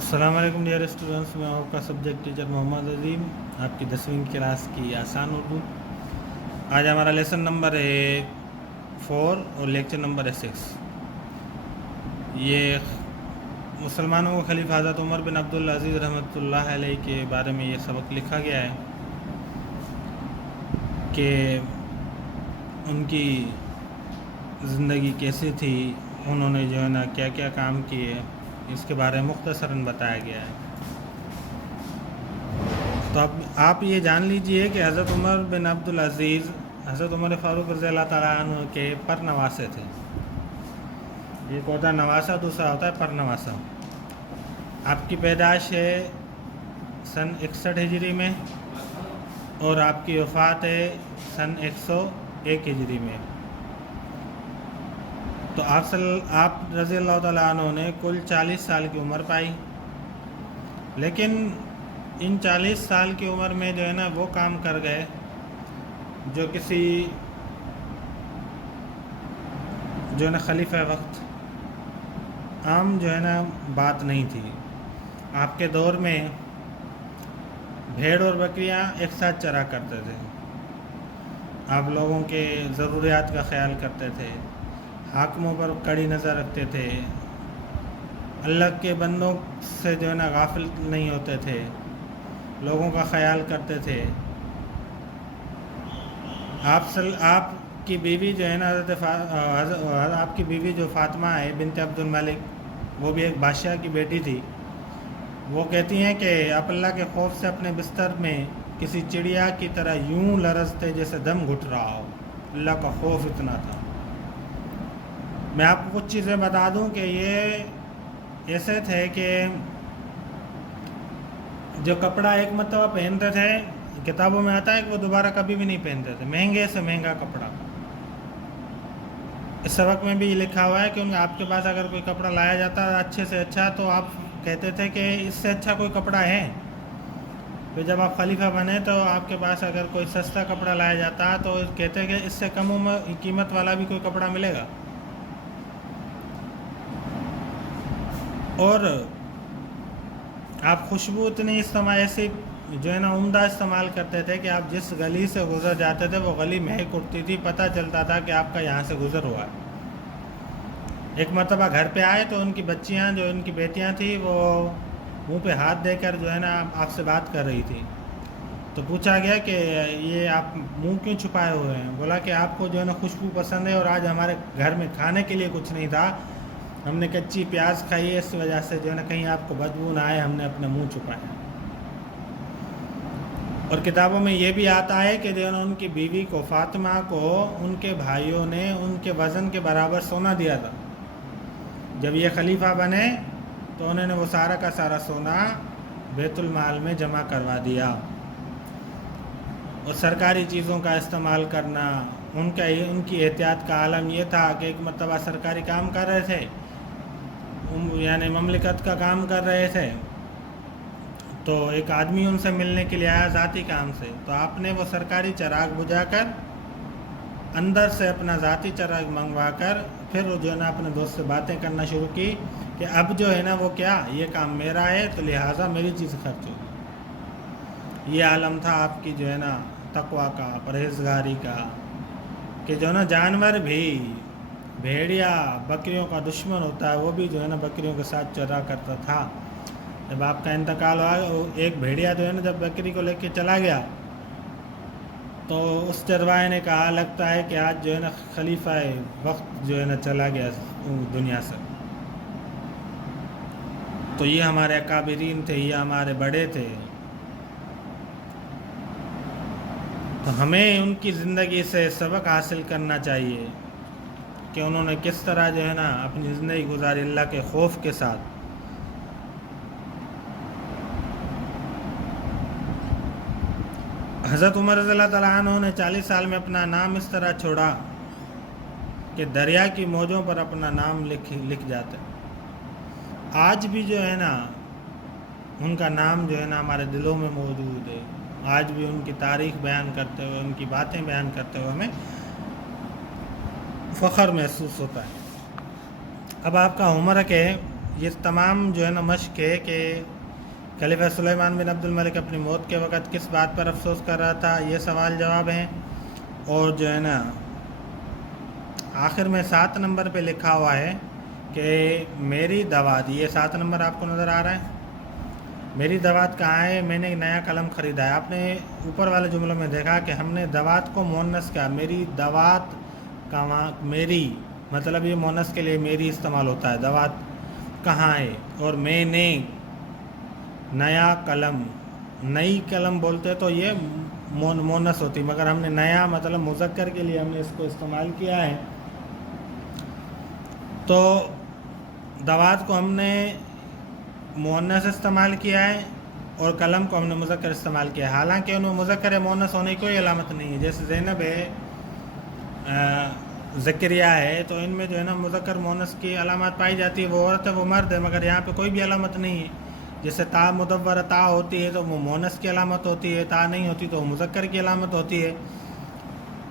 السلام علیکم dear students, میں آپ کا سبجیکٹ ٹیچر محمد عظیم، آپ کی 10ویں کلاس کی آسان اردو۔ آج ہمارا لیسن نمبر ہے 4 اور لیکچر نمبر ہے 6۔ یہ مسلمانوں کو خلیفہ حضرت عمر بن عبدالعزیز رحمۃ اللہ علیہ کے بارے میں یہ سبق لکھا گیا ہے کہ ان کی زندگی کیسی تھی، انہوں نے جو ہے نا کیا کیا کام کیے، اس کے بارے میں مختصراً بتایا گیا ہے۔ تو اب آپ یہ جان لیجئے کہ حضرت عمر بن عبدالعزیز حضرت عمر فاروق رضی اللہ تعالیٰ عنہ کے پر نواسے تھے۔ ایک ہوتا ہے نواسا، دوسرا ہوتا ہے پر نواسا۔ آپ کی پیدائش ہے سن 61 ہجری میں اور آپ کی وفات ہے سن 101 ہجری میں۔ تو آپ رضی اللہ تعالیٰ عنہ نے کل 40 سال کی عمر پائی، لیکن ان 40 سال کی عمر میں جو ہے نا وہ کام کر گئے جو کسی جو ہے نا خلیفہ وقت عام جو ہے نا بات نہیں تھی۔ آپ کے دور میں بھیڑ اور بکریاں ایک ساتھ چرا کرتے تھے، آپ لوگوں کے ضروریات کا خیال کرتے تھے، حاکموں پر کڑی نظر رکھتے تھے، اللہ کے بندوں سے جو ہے نا غافل نہیں ہوتے تھے، لوگوں کا خیال کرتے تھے۔ آپ کی بیوی جو ہے نا آپ کی بیوی جو فاطمہ ہے بنت عبد الملک، وہ بھی ایک بادشاہ کی بیٹی تھی۔ وہ کہتی ہیں کہ آپ اللہ کے خوف سے اپنے بستر میں کسی چڑیا کی طرح یوں لرزتے جیسے دم گھٹ رہا ہو، اللہ کا خوف اتنا تھا۔ میں آپ کو کچھ چیزیں بتا دوں کہ یہ ایسے تھے کہ جو کپڑا ایک مرتبہ پہنتے تھے، کتابوں میں آتا ہے کہ وہ دوبارہ کبھی بھی نہیں پہنتے تھے، مہنگے سے مہنگا کپڑا۔ اس سبق میں بھی یہ لکھا ہوا ہے کہ آپ کے پاس اگر کوئی کپڑا لایا جاتا ہے اچھے سے اچھا، تو آپ کہتے تھے کہ اس سے اچھا کوئی کپڑا ہے۔ پھر جب آپ خلیفہ بنے تو آپ کے پاس اگر کوئی سستا کپڑا لایا جاتا تو کہتے کہ اس سے کم قیمت والا بھی کوئی کپڑا ملے گا۔ اور آپ خوشبو اتنی ایسی جو ہے نا عمدہ استعمال کرتے تھے کہ آپ جس گلی سے گزر جاتے تھے وہ گلی مہک اٹھتی تھی، پتہ چلتا تھا کہ آپ کا یہاں سے گزر ہوا ہے۔ ایک مرتبہ گھر پہ آئے تو ان کی بچیاں جو ان کی بیٹیاں تھیں وہ منہ پہ ہاتھ دے کر جو ہے نا آپ سے بات کر رہی تھی۔ تو پوچھا گیا کہ یہ آپ منہ کیوں چھپائے ہوئے ہیں؟ بولا کہ آپ کو جو ہے نا خوشبو پسند ہے اور آج ہمارے گھر میں کھانے کے لیے کچھ نہیں تھا، ہم نے کچی پیاز کھائی ہے، اس وجہ سے جو ہے نا کہیں آپ کو بدبو نہ آئے، ہم نے اپنا منہ چھپایا۔ اور کتابوں میں یہ بھی آتا ہے کہ جو ہے نا ان کی بیوی کو فاطمہ کو ان کے بھائیوں نے ان کے وزن کے برابر سونا دیا تھا۔ جب یہ خلیفہ بنے تو انہوں نے وہ سارا کا سارا سونا بیت المال میں جمع کروا دیا۔ اور سرکاری چیزوں کا استعمال کرنا، ان کی احتیاط کا عالم یہ تھا کہ ایک مرتبہ سرکاری کام کر رہے تھے، یعنی مملکت کا کام کر رہے تھے، تو ایک آدمی ان سے ملنے کے لیے آیا ذاتی کام سے، تو آپ نے وہ سرکاری چراغ بجھا کر اندر سے اپنا ذاتی چراغ منگوا کر پھر وہ جو ہے نا اپنے دوست سے باتیں کرنا شروع کی کہ اب جو ہے نا وہ کیا، یہ کام میرا ہے تو لہٰذا میری چیز خرچ ہوگی۔ یہ عالم تھا آپ کی جو ہے نا تقویٰ کا، پرہیزگاری کا، کہ جو ہے نا جانور بھی، بھیڑیا بکریوں کا دشمن ہوتا ہے، وہ بھی جو ہے نا بکریوں کے ساتھ چرا کرتا تھا۔ جب آپ کا انتقال ہوا، ایک بھیڑیا جو ہے نا جب بکری کو لے کے چلا گیا تو اس چروائے نے کہا لگتا ہے کہ آج جو ہے نا خلیفہ وقت جو ہے نا چلا گیا دنیا سے۔ تو یہ ہمارے اکابرین تھے، یہ ہمارے بڑے تھے، تو ہمیں ان کی زندگی سے سبق حاصل کرنا چاہیے کہ انہوں نے کس طرح جو ہے نا اپنی زندگی گزاری اللہ کے خوف کے ساتھ۔ حضرت عمر رضی اللہ تعالیٰ عنہ نے 40 سال میں اپنا نام اس طرح چھوڑا کہ دریا کی موجوں پر اپنا نام لکھ جاتے۔ آج بھی جو ہے نا ان کا نام جو ہے نا ہمارے دلوں میں موجود ہے، آج بھی ان کی تاریخ بیان کرتے ہوئے، ان کی باتیں بیان کرتے ہوئے ہمیں فخر محسوس ہوتا ہے۔ اب آپ کا ہوم ورک ہے یہ تمام جو ہے نا مشق ہے کہ خلیفہ سلیمان بن عبد الملک اپنی موت کے وقت کس بات پر افسوس کر رہا تھا، یہ سوال جواب ہیں. اور جو ہے نا آخر میں 7 نمبر پہ لکھا ہوا ہے کہ میری دوات، یہ 7 نمبر آپ کو نظر آ رہا ہے، میری دوات کہاں ہے، میں نے ایک نیا قلم خریدا ہے. آپ نے اوپر والے جملوں میں دیکھا کہ ہم نے دوات کو مؤنث کیا، میری دوات کا میری مطلب یہ مؤنث کے لیے میری استعمال ہوتا ہے. دوات کہاں ہے، اور میں نے نیا قلم، نئی قلم بولتے تو یہ مؤنث ہوتی، مگر ہم نے نیا مطلب مذکر کے لیے ہم نے اس کو استعمال کیا ہے. تو دوات کو ہم نے مؤنث استعمال کیا ہے اور قلم کو ہم نے مذکر استعمال کیا ہے، حالانکہ ان میں مذکر مؤنث ہونے کی کوئی علامت نہیں ہے. جیسے زینب ہے، زکریا ہے، تو ان میں جو ہے نا مذکر مؤنث کی علامات پائی جاتی ہے، وہ عورت ہے وہ مرد ہے، مگر یہاں پہ کوئی بھی علامت نہیں ہے. جیسے تا مدورہ تا ہوتی ہے تو وہ مؤنث کی علامت ہوتی ہے، تا نہیں ہوتی تو وہ مذکر کی علامت ہوتی ہے.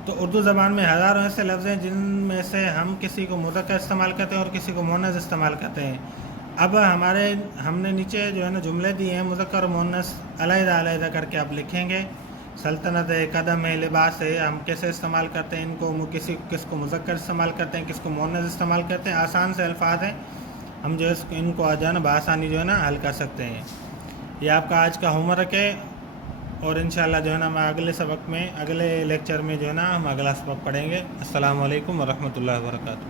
تو اردو زبان میں ہزاروں ایسے لفظ ہیں جن میں سے ہم کسی کو مذکر استعمال کرتے ہیں اور کسی کو مؤنث استعمال کرتے ہیں. اب ہم نے نیچے جو ہے نا جملے دیے ہیں مذکر و مؤنث علیحدہ علیحدہ کر کے آپ لکھیں گے. سلطنت ہے، قدم ہے، لباس ہے، ہم کیسے استعمال کرتے ہیں ان کو، کس کو مذکر استعمال کرتے ہیں، کس کو مؤنث استعمال کرتے ہیں. آسان سے الفاظ ہیں، ہم جو ہے ان کو جو ہے نا بآسانی جو ہے نا حل کر سکتے ہیں. یہ آپ کا آج کا ہوم ورک ہے، اور انشاءاللہ جو ہے نا ہم اگلے سبق میں، اگلے لیکچر میں جو ہے نا ہم اگلا سبق پڑھیں گے. السلام علیکم ورحمۃ اللہ وبرکاتہ.